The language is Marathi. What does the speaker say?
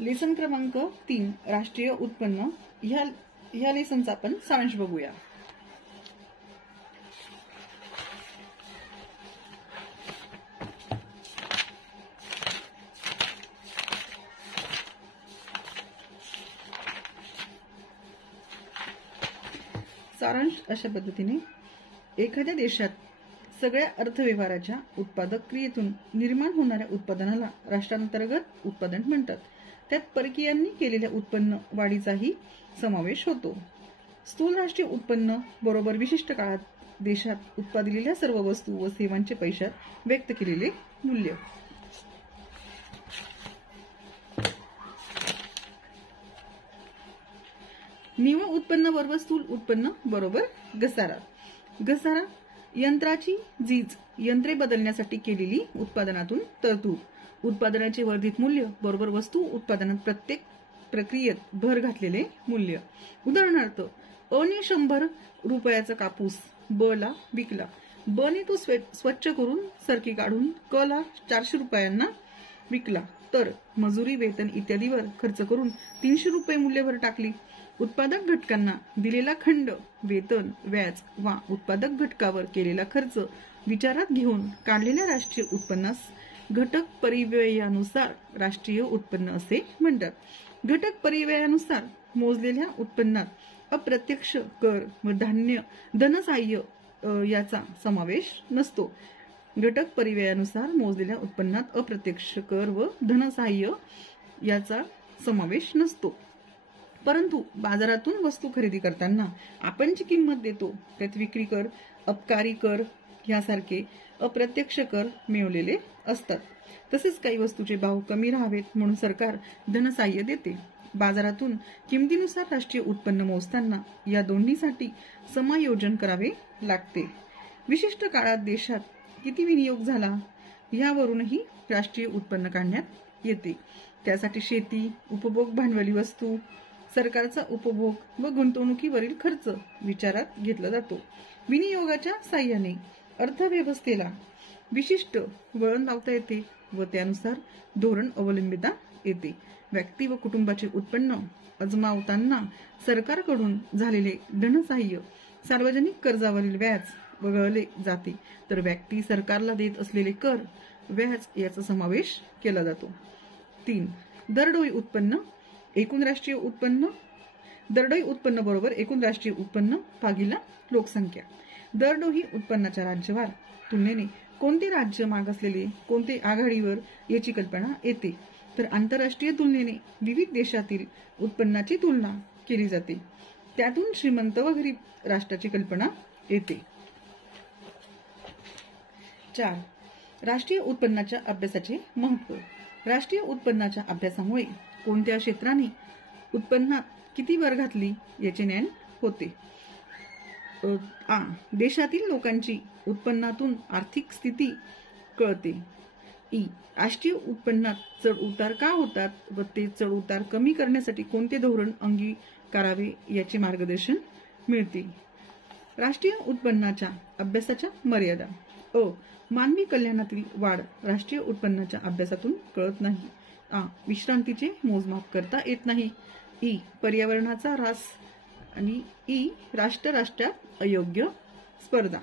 लेसन क्रमांक 3 राष्ट्रीय उत्पन्न ह्या लेसनचा आपण सारांश बघूया. सारांश अशा पद्धतीने, एखाद्या देशात सगळ्या अर्थव्यवहाराच्या उत्पादक क्रियेतून निर्माण होणाऱ्या उत्पादनाला राष्ट्रांतर्गत उत्पादन म्हणतात. त्यात परकीयांनी केलेल्या उत्पन्न वाढीचाही समावेश होतो. स्थूल राष्ट्रीय उत्पन्न बरोबर विशिष्ट काळात देशात उत्पादिलेल्या सर्व वस्तू व सेवांचे पैशात व्यक्त केलेले मूल्य. निव्वळ उत्पन्न बरोबर स्थूल उत्पन्न बरोबर घसारा. घसारा यंत्राची झीज, यंत्रे बदलण्यासाठी केलेली उत्पादनातून तरतूद. उत्पादनाचे वर्धित मूल्य बरोबर वस्तू उत्पादनात प्रत्येक प्रक्रियेत भर घातलेले मूल्य. उदाहरणार्थ, अ ने 100 रुपयाचा कापूस ब ला विकला. ब ने तो स्वच्छ करून सरकी काढून क ला 400 रुपयांना विकला, तर मजुरी, वेतन इत्यादीवर खर्च करून 300 रुपये मूल्यभर टाकली. उत्पादक घटकांना दिलेला खंड, वेतन, व्याज वा उत्पादक घटकावर केलेला खर्च विचारात घेऊन काढलेल्या राष्ट्रीय उत्पन्नास घटक परिव्ययानुसार राष्ट्रीय उत्पन्न असे म्हणतात. घटक परिव्ययानुसार मोजलेल्या उत्पन्नात अप्रत्यक्ष कर व धनसहाय्य याचा समावेश नसतो. घटक परिव्ययानुसार मोजलेल्या उत्पन्नात अप्रत्यक्ष कर व धनसहाय्य याचा समावेश नसतो. परंतु बाजारातून वस्तू खरेदी करताना आपण जी किंमत देतो त्यात विक्री कर, अबकारी कर यासारखे अप्रत्यक्ष कर मिळवलेले असतात. तसेच काही वस्तूचे भाव कमी राहावेत म्हणून सरकार धनसहाय्य देते. बाजारातून किमतीनुसार राष्ट्रीय उत्पन्न मोजताना या दोन्हीसाठी समायोजन करावे लागते. विशिष्ट काळात देशात किती विनियोग झाला यावरूनही राष्ट्रीय उत्पन्न काढण्यात येते. त्यासाठी शेती, उपभोग भांडवली वस्तू, सरकारचा उपभोग व गुंतवणुकीवरील खर्च विचारात घेतला जातो. विनियोगाच्या साहाय्याने अर्थव्यवस्थेला विशिष्ट वळण लावता येते व त्यानुसार धोरण अवलंबिता येते. व्यक्ती व कुटुंबाचे उत्पन्न अजमावताना सरकारकडून झालेले धनसहाय्य सार्वजनिक कर्जावरील व्याज वगळले जाते, तर व्यक्ती सरकारला देत असलेले कर, व्याज याचा समावेश केला जातो. 3. दरडोई उत्पन्न एकूण राष्ट्रीय उत्पन्न. दरडोई उत्पन्न बरोबर एकूण राष्ट्रीय उत्पन्न भागिले लोकसंख्या. दरडोई उत्पन्नाच्या राज्यवार तुलनेने कोणते राज्य मागासलेले, कोणते आघाडीवर याची कल्पना येते. तर आंतरराष्ट्रीय तुलनेने विविध देशातील उत्पन्नाची तुलना केली जाते. त्यातून श्रीमंत व गरीब राष्ट्राची कल्पना येते. 4. राष्ट्रीय उत्पन्नाच्या अभ्यासाचे महत्त्व. राष्ट्रीय उत्पन्नाच्या अभ्यासामुळे कोणत्या क्षेत्राने उत्पन्नात किती भर घातली याचे ज्ञान होते. आ. देशातील लोकांची उत्पन्नातून आर्थिक स्थिती कळते. ई. राष्ट्रीय उत्पन्नात चढ उतार का होतात व ते चढ उतार कमी करण्यासाठी कोणते धोरण अंगीकारावे याचे मार्गदर्शन मिळते. राष्ट्रीय उत्पन्नाच्या अभ्यासाच्या मर्यादा. अ. मानवी कल्याणातील वाढ राष्ट्रीय उत्पन्नाच्या अभ्यासातून कळत नाही. आ. विश्रांतीचे मोजमाप करता येत नाही. ई. पर्यावरणाचा ऱ्हास आणि ई. राष्ट्रात अयोग्य स्पर्धा.